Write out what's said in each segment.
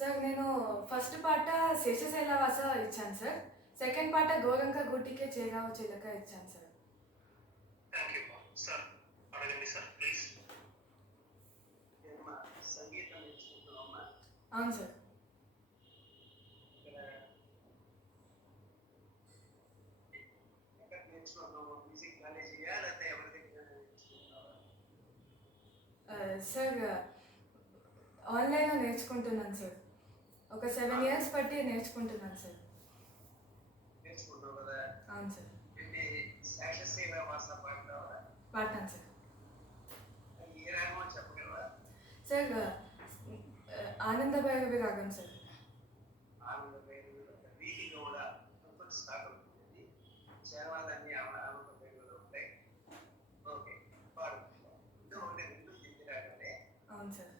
Sir నేను first పాట శేషశైలవాస ఇచ్చాను సార్. సెకండ్ పాట గోరంక గుట్టికే చేరావు చిలక ఇచ్చాను సార్. Thank you sir. అడగండి సార్ ప్లీజ్. సంగీతం నేర్చుకుంటున్నామా? అవును సార్. ఎక్కడ నేర్చుకుంటున్నాము? మ్యూజిక్ కాలేజీయా లేకపోతే ఎవరి దగ్గర నేర్చుకుంటున్నావా? సార్ ఆన్లైన్లో నేర్చుకుంటున్నాను సార్. ఒక 7 years పట్టి నేర్చుకుంటున్నాను సార్. నేర్చుకుంటావు కదా? అవును సార్. ఏంటి శేషశైలవాస పాడతావా? పాడతాను సార్. అది ఏ రాగమో చెప్పగలవా? సార్ ఆనంద భైరవి రాగం సార్. ఆనంద భైరవిలో వీటిలో కూడా కొంచెం స్టార్ట్ అవుతుంది. చేరవాలన్నీ ఆనంద భైరవిలో ఉంటాయి. ఓకే, పాడు. ఇంకా ఉండే రెండు దిద్ది రాగానే. అవును సార్.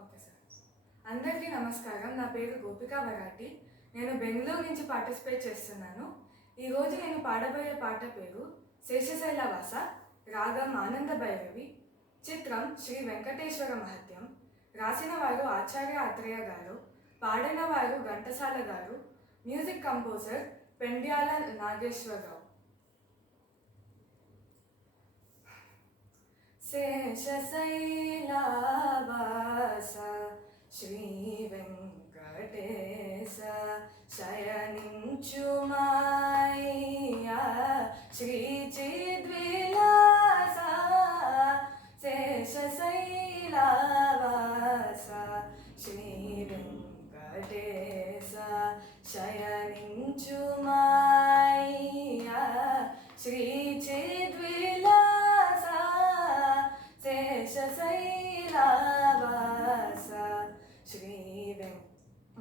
Okay sir. అందరికీ నమస్కారం. నా పేరు గోపికా వరాటి. నేను బెంగళూరు నుంచి పార్టిసిపేట్ చేస్తున్నాను. ఈరోజు నేను పాడబోయే పాట పేరు శేషశైలవాస, రాగం ఆనంద భైరవి, చిత్రం శ్రీ వెంకటేశ్వర మహత్యం. రాసిన వారు ఆచార్య ఆత్రేయ గారు, పాడిన వారు ఘంటసాల గారు, మ్యూజిక్ కంపోజర్ పెండ్యాల నాగేశ్వరరావు. శేషశైలవాస శ్రీ వెంకటేశ శయనించుమాయ్యా శ్రీ చిద్విలాస. శేషశైలవాస శ్రీ వెంకటేశ శయనించుమాయ్యా శ్రీ చిద్విలాస. శేషశైలవాస శ్రీ వెంకటేశ.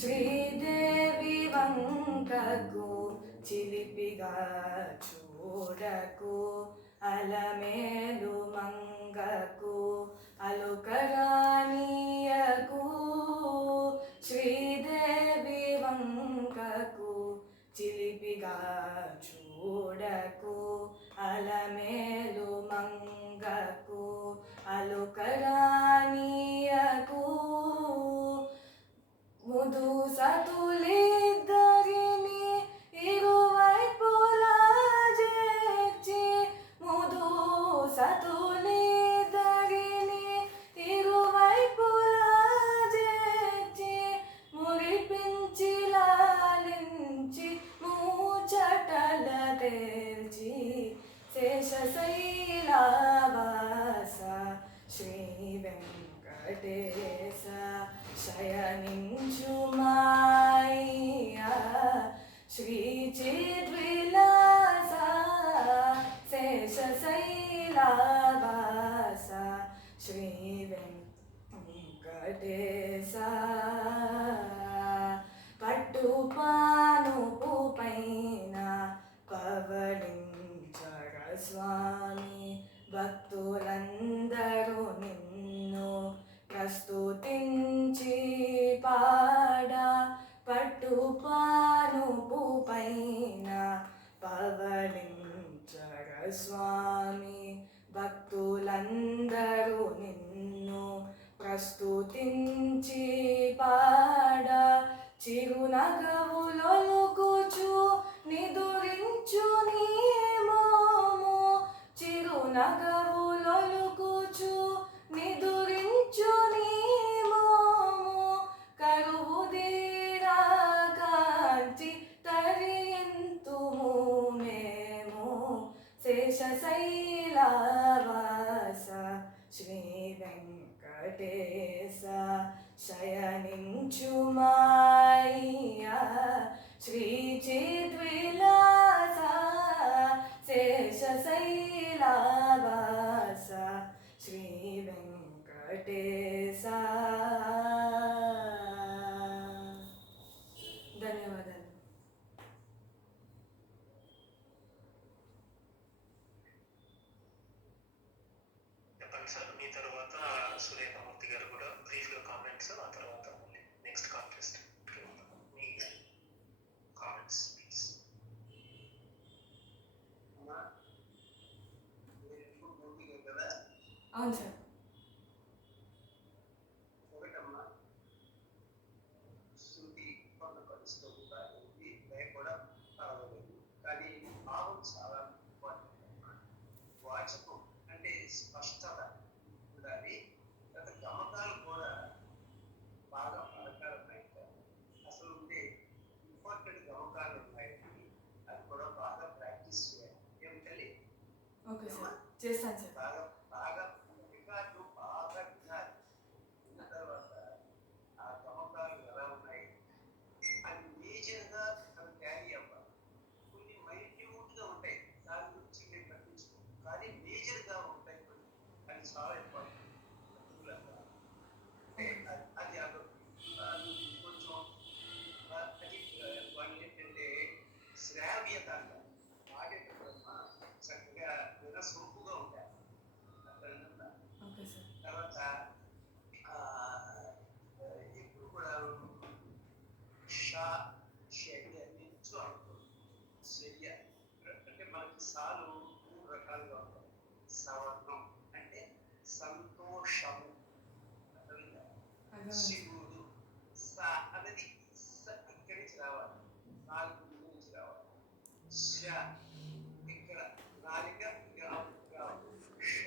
శ్రీదేవి వంకకు చిలిపిగా చూడకు, అలమేలు మంగకు అలుకరానీయకు. శ్రీదేవి వంకకు చిలిపిగా చూడకు, అలమేలు మంగకు అలుకరానీయకు. ముదు సతులిద్దరిని ఇరువైపులా చేర్చి, ముదు సతులిద్దరిని ఇరువైపులా చేర్చి, మురిపించి లాలించి మూచటల తేల్చి. శేషశైలవాస శ్రీ వెంకటేశ శయనించుమాయ్యా శ్రీ చిద్విలాస. శేషశైలవాస శ్రీ వెంకటేశ. పట్టుపానుపు పైన పవళించర స్వామి, భక్తులందరూ నిన్ను ప్రస్తుతించి పాడ. పట్టుపానుపు పైన పవళించర స్వామి, భక్తులందరూ నిన్ను ప్రస్తుతించి పాడ. చిరునగవులొలుకుచు నిదురించు నీ మోము, చిరునగవులొలుకుచు నిదురించు నీ మోము. కరువుదీరా కాంచి తరియంతుము మేము. శేషశైలవాస శ్రీ వెంకటేశ శయనించుమాయ్యా శ్రీ చిద్విలాస. శేషశైలవాస శ్రీ వెంకటేశ. ధన్యవాదాలు. చెప్పండి సార్. మీ తర్వాత సురేఖమూర్తి గారు కూడా బ్రీఫ్గా కామెంట్స్, ఆ తర్వాత next contest me comments please. అవును సార్. ఒకటమ్మా శృతి కొంత కలుస్తూ ఉంటుంది, లయ కూడా పర్వాలేదు, కానీ భావం చాలా ఇంపార్టెంట్ అమ్మా. వాచకం అంటే స్పష్టత ఉండాలి. తర్వాత గమకాలు కూడా బాగా పలకాలు ఉన్నాయి. అసలు ఉండే ఇంపార్టెంట్ గమకాలు ఉన్నాయి, అది కూడా బాగా ప్రాక్టీస్ చేయాలి. ఏమిటండి? ఓకే సార్, చేస్తాను సార్. బాగా బాగా రికార్డు బాగా వినాలి. విన్న తర్వాత ఆ గమకాలు ఎలా ఉన్నాయి అది మేజర్గా అవి క్యారీ అవ్వాలి. కొన్ని మైన్యూట్గా ఉంటాయి, దాని గురించి మేము పట్టించుకో, కానీ మేజర్గా ఉంటాయి కొన్ని, అది చాలా ఇంపార్టెంట్. అది అది కొంచెం అది వాళ్ళు ఏంటంటే శ్రావ్యత అంటారు. పాడేటప్పుడమ్మా చక్కగా వినసొంపుగా ఉంటాయి. అర్థమైందా? Okay sir. తర్వాత ఇప్పుడు కూడా షా షయ్య నించు అనుకోండి. శయ్య అంటే మనకి సాలు 3 రకాలుగా ఉంటాయి. సవర్ణం అంటే సంతోషము, అర్థమైందా? అర్థమైంది. శివుడు సా అనేది ఇక్కడి నుంచి రావాలి, 4 నుంచి రావాలి. ష ఇక్కడ నాలిక రావాలి. ష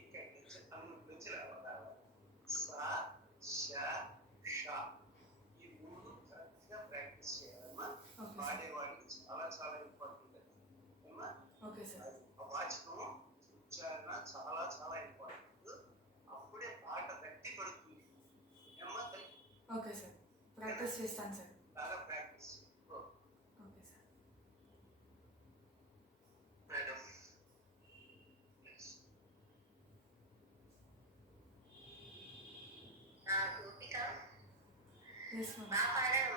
ఇక్కడి నుంచి అన్ను నుంచి రావాలి. సా ష ష ఈ 3 కరెక్ట్గా ప్రాక్టీస్ చేయాలమ్మా. Okay sir. పాడేవాడికి చాలా చాలా ఇంపార్టెంట్ అది అమ్మా. Okay sir. ఆ వాచకం ఉచ్చారణ చాలా చాలా ఇంపార్టెంట్. అప్పుడే పాట గట్టి పడుతుంది అమ్మా. ఓకే సార్, ప్రాక్టీస్ చేస్తాను సార్. బాగా ప్రాక్టీస్. Okay sir. మేడం గోపిక ఎస్ మ్యామ్. బాగా పాడావు.